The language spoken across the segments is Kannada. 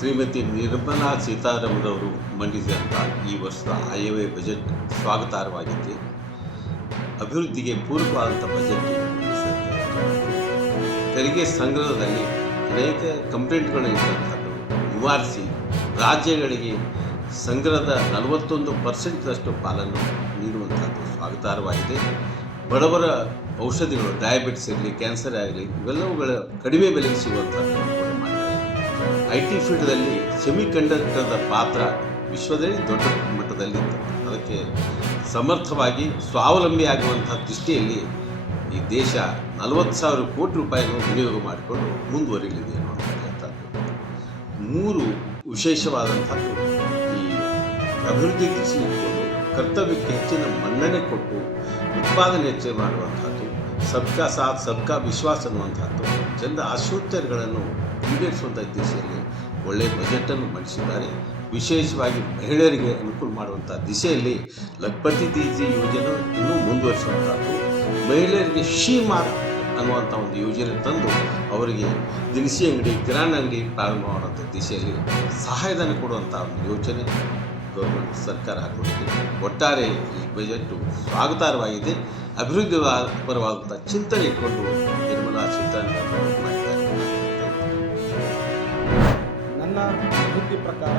ಶ್ರೀಮತಿ ನಿರ್ಮಲಾ ಸೀತಾರಾಮನ್ ಮಂಡಿಸಿದಂಥ ಈ ವರ್ಷದ ಆಯವ್ಯಯ ಬಜೆಟ್ ಸ್ವಾಗತಾರ್ಹವಾಗಿದ್ದು ಅಭಿವೃದ್ಧಿಗೆ ಪೂರಕವಾದಂಥ ಬಜೆಟ್ ತೆರಿಗೆ ಸಂಗ್ರಹದಲ್ಲಿ ಅನೇಕ ಕಂಪ್ಲೇಂಟ್ಗಳು ಇದ್ದಂಥದ್ದು ನಿವಾರಿಸಿ ರಾಜ್ಯಗಳಿಗೆ ಸಂಗ್ರಹದ 41% ಪಾಲನ್ನು ನೀಡುವಂಥದ್ದು ಸ್ವಾಗತಾರ್ಹವಾಗಿದೆ. ಬಡವರ ಔಷಧಿಗಳು, ಡಯಾಬಿಟಿಸ್ ಇರಲಿ, ಕ್ಯಾನ್ಸರ್ ಆಗಲಿ, ಇವೆಲ್ಲವುಗಳ ಕಡಿಮೆ ಬೆಲೆಗೆ ಸಿಗುವಂಥದ್ದು IT ಫೀಲ್ಡ್ದಲ್ಲಿ ಸೆಮಿಕಂಡಕ್ಟರ್ದ ಪಾತ್ರ ವಿಶ್ವದಲ್ಲಿ ದೊಡ್ಡ ಮಟ್ಟದಲ್ಲಿ ಅದಕ್ಕೆ ಸಮರ್ಥವಾಗಿ ಸ್ವಾವಲಂಬಿಯಾಗುವಂಥ ದೃಷ್ಟಿಯಲ್ಲಿ ಈ ದೇಶ 40,000 ಕೋಟಿ ರೂಪಾಯಿಯನ್ನು ವಿನಿಯೋಗ ಮಾಡಿಕೊಂಡು ಮುಂದುವರಿಯಲಿದೆ ಅನ್ನುವಂಥದ್ದು. 3 ವಿಶೇಷವಾದಂಥದ್ದು ಈ ಅಭಿವೃದ್ಧಿ ದೃಷ್ಟಿಕೊಂಡು ಕರ್ತವ್ಯಕ್ಕೆ ಹೆಚ್ಚಿನ ಮನ್ನಣೆ ಕೊಟ್ಟು ಉತ್ಪಾದನೆ ಹೆಚ್ಚು ಮಾಡುವಂಥದ್ದು, ಸಬ್ಕಾ ಸಾಥ್ ಸಬ್ಕಾ ವಿಶ್ವಾಸ ಅನ್ನುವಂಥದ್ದು, ಜನರ ಆಶೋತ್ತರಗಳನ್ನು ಈಡೇರಿಸುವಂಥ ದಿಶೆಯಲ್ಲಿ ಒಳ್ಳೆಯ ಬಜೆಟನ್ನು ಮಂಡಿಸಿದ್ದಾರೆ. ವಿಶೇಷವಾಗಿ ಮಹಿಳೆಯರಿಗೆ ಅನುಕೂಲ ಮಾಡುವಂಥ ದಿಶೆಯಲ್ಲಿ ಲಖಪತಿ ದೀದಿ ಯೋಜನೆ ಇನ್ನೂ ಮುಂದುವರಿಸುವಂಥದ್ದು, ಮಹಿಳೆಯರಿಗೆ ಶೀಮಾರ್ಟ್ ಅನ್ನುವಂಥ ಒಂದು ಯೋಜನೆ ತಂದು ಅವರಿಗೆ ದಿನಸಿ ಅಂಗಡಿ, ಕಿರಾಣಿ ಅಂಗಡಿ ಪ್ರಾರಂಭ ಮಾಡುವಂಥ ದಿಶೆಯಲ್ಲಿ ಸಹಾಯಧನ ಕೊಡುವಂಥ ಒಂದು ಯೋಜನೆ ಗೌರ್ಮೆಂಟ್ ಸರ್ಕಾರ ಹಾಕೊಂಡಿದೆ. ಒಟ್ಟಾರೆ ಈ ಬಜೆಟ್ಟು ಸ್ವಾಗತಾರ್ಹವಾಗಿದೆ. ಅಭಿವೃದ್ಧಿ ಪರವಾದಂಥ ಚಿಂತನೆ ಇಟ್ಕೊಂಡು ನಿರ್ಮಲಾ ಸೀತಾರಾಮನ್ ಮಾಡಿದ್ದಾರೆ. ನನ್ನ ಮಾಹಿತಿ ಪ್ರಕಾರ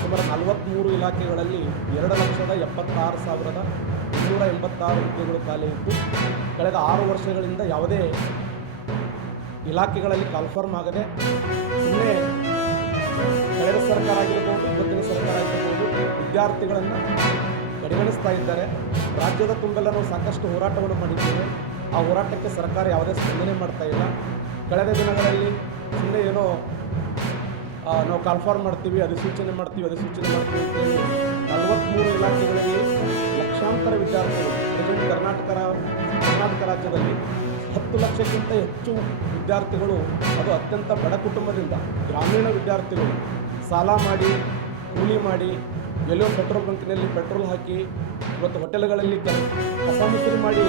ಸುಮಾರು 43 ಇಲಾಖೆಗಳಲ್ಲಿ 2,76,286 ಹುದ್ದೆಗಳು ಖಾಲಿ ಇದ್ದು ಕಳೆದ 6 ವರ್ಷಗಳಿಂದ ಯಾವುದೇ ಇಲಾಖೆಗಳಲ್ಲಿ ಕಾಲ್ಫರ್ಮ್ ಆಗದೆ ಸುಮ್ಮನೆ ಕಳೆದ ಸರ್ಕಾರ ಆಗಿರ್ಬೋದು, ಇವತ್ತಿನ ಸರ್ಕಾರ ಆಗಿರ್ಬೋದು, ವಿದ್ಯಾರ್ಥಿಗಳನ್ನು ಕಡೆಗಣಿಸ್ತಾ ಇದ್ದಾರೆ. ರಾಜ್ಯದ ತುಂಬೆಲ್ಲ ನಾವು ಸಾಕಷ್ಟು ಹೋರಾಟವನ್ನು ಮಾಡಿದ್ದೇವೆ. ಆ ಹೋರಾಟಕ್ಕೆ ಸರ್ಕಾರ ಯಾವುದೇ ಸ್ಪಂದನೆ ಮಾಡ್ತಾ ಇಲ್ಲ. ಕಳೆದ ದಿನಗಳಲ್ಲಿ ಸುಮ್ಮನೆ ಏನೋ ನಾವು ಕಾಲ್ಫಾರ್ಮ್ ಮಾಡ್ತೀವಿ, ಅಧಿಸೂಚನೆ ಮಾಡ್ತೀವಿ ಅಂತೇಳಿ 43 ಇಲಾಖೆಗಳಲ್ಲಿ ಲಕ್ಷಾಂತರ ವಿದ್ಯಾರ್ಥಿಗಳು ಪ್ರೆಸೆಂಟ್ ಕರ್ನಾಟಕ ರಾಜ್ಯದಲ್ಲಿ 10 ಲಕ್ಷಕ್ಕಿಂತ ಹೆಚ್ಚು ವಿದ್ಯಾರ್ಥಿಗಳು, ಅದು ಅತ್ಯಂತ ಬಡ ಕುಟುಂಬದಿಂದ ಗ್ರಾಮೀಣ ವಿದ್ಯಾರ್ಥಿಗಳು ಸಾಲ ಮಾಡಿ, ಕೂಲಿ ಮಾಡಿ, ಎಲ್ಲೋ ಪೆಟ್ರೋಲ್ ಬಂಕಿನಲ್ಲಿ ಪೆಟ್ರೋಲ್ ಹಾಕಿ, ಇವತ್ತು ಹೋಟೆಲ್ಗಳಲ್ಲಿ ಕಸ ಮುಸುರಿ ಮಾಡಿ